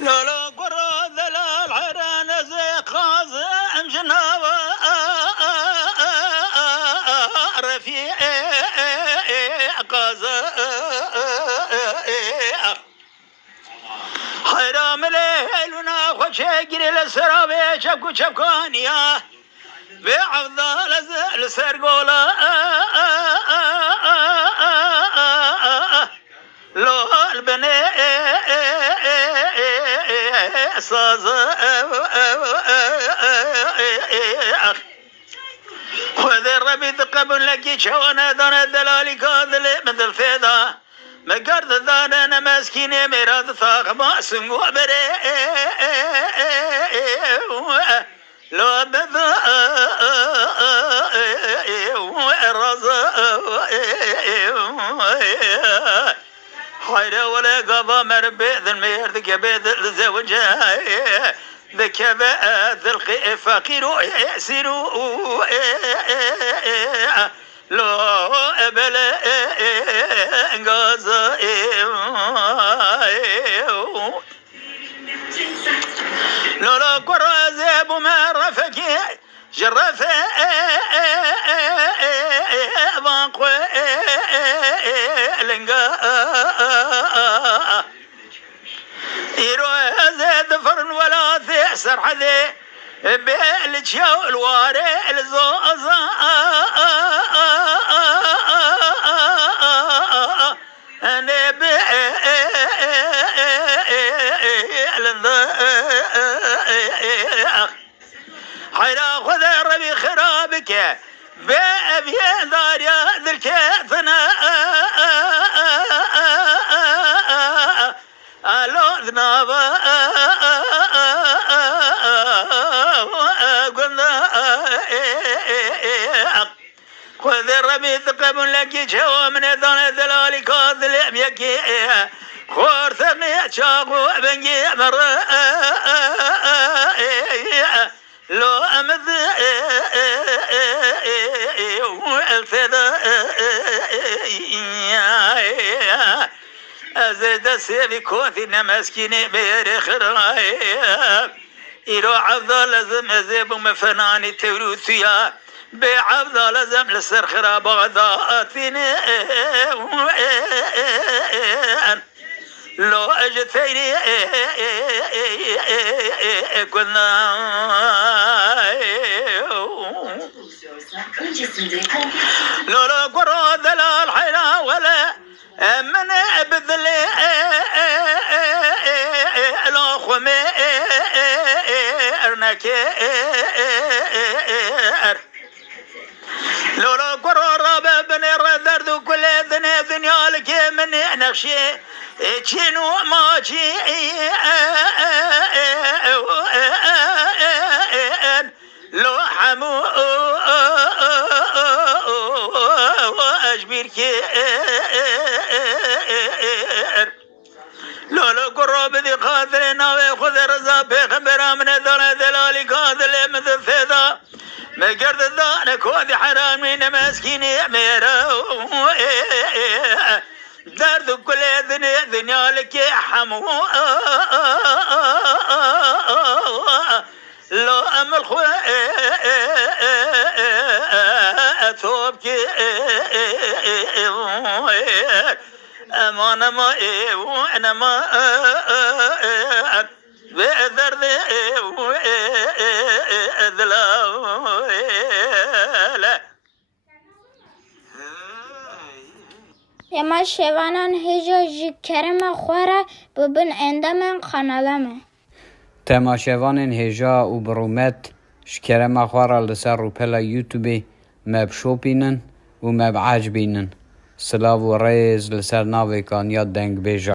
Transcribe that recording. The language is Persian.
لولا قرى ذلال حران زي قازم جنابه رفيع قازم حرام ليلنا وشاقر السرابي شبكو شبكانيا بعفضل السرقولا لو البني صاز خذ الربي قبل لك شوانا دانا دلالي كاذل مثل فيدا مقرد دانا مسكين مراد ثاق ما سنقو بري لو بذا رزا حيرا ولا قضى مربيذ الميرد قبيذ الزوجة ذكبا ذلقي فقير يأسر لو أبلا قازا لولا قرى زاب ما رفك جرف ضاق لنقا يروح زاد فرن ولا ثسر حذي بالجو الواري الزوزا انا حيرا خذ الربي خرابك بأبي داريا ذلك ثنا ألوذنا قلنا خذ الربي ثقب لك شوى من دون ذلالي كاذل يكي خور ثقني شاقو بنجي مرة لو أمذ الفدا أزيد سيبي كوثي نمسكيني بيري خراي إلو عفضل لازم أزيب مفناني تروثيا بعفضل لازم لسر خراب غضاءتيني لو أجثيني قلنا لولا قرى ذلال حيرا ولا من بذلي لو خمير نكير لولا قرى رابع بني ردرد كل دنيا لك من نخشي تشينو ماجي لو حمو واجبير كير لولا قرب ذي قادر ناوي خذ رزا بخبر من ذر ذلالي قادر مثل فيدا مقرد الدان كوذي حرامين مسكيني ميرا درد كل دنيا لك حمو لو أمل ثوبك أمان ما وأنا ما بذر ذلا اما شوانان هجا جی کرم خوره ببین اندامن قنالمه تماشاوان هجا و برومت شکرم خواره لسر رو پلا یوتیوبی مب شوپینن و مب عجبینن سلاو و ریز لسر ناوی کان یاد دنگ بیجا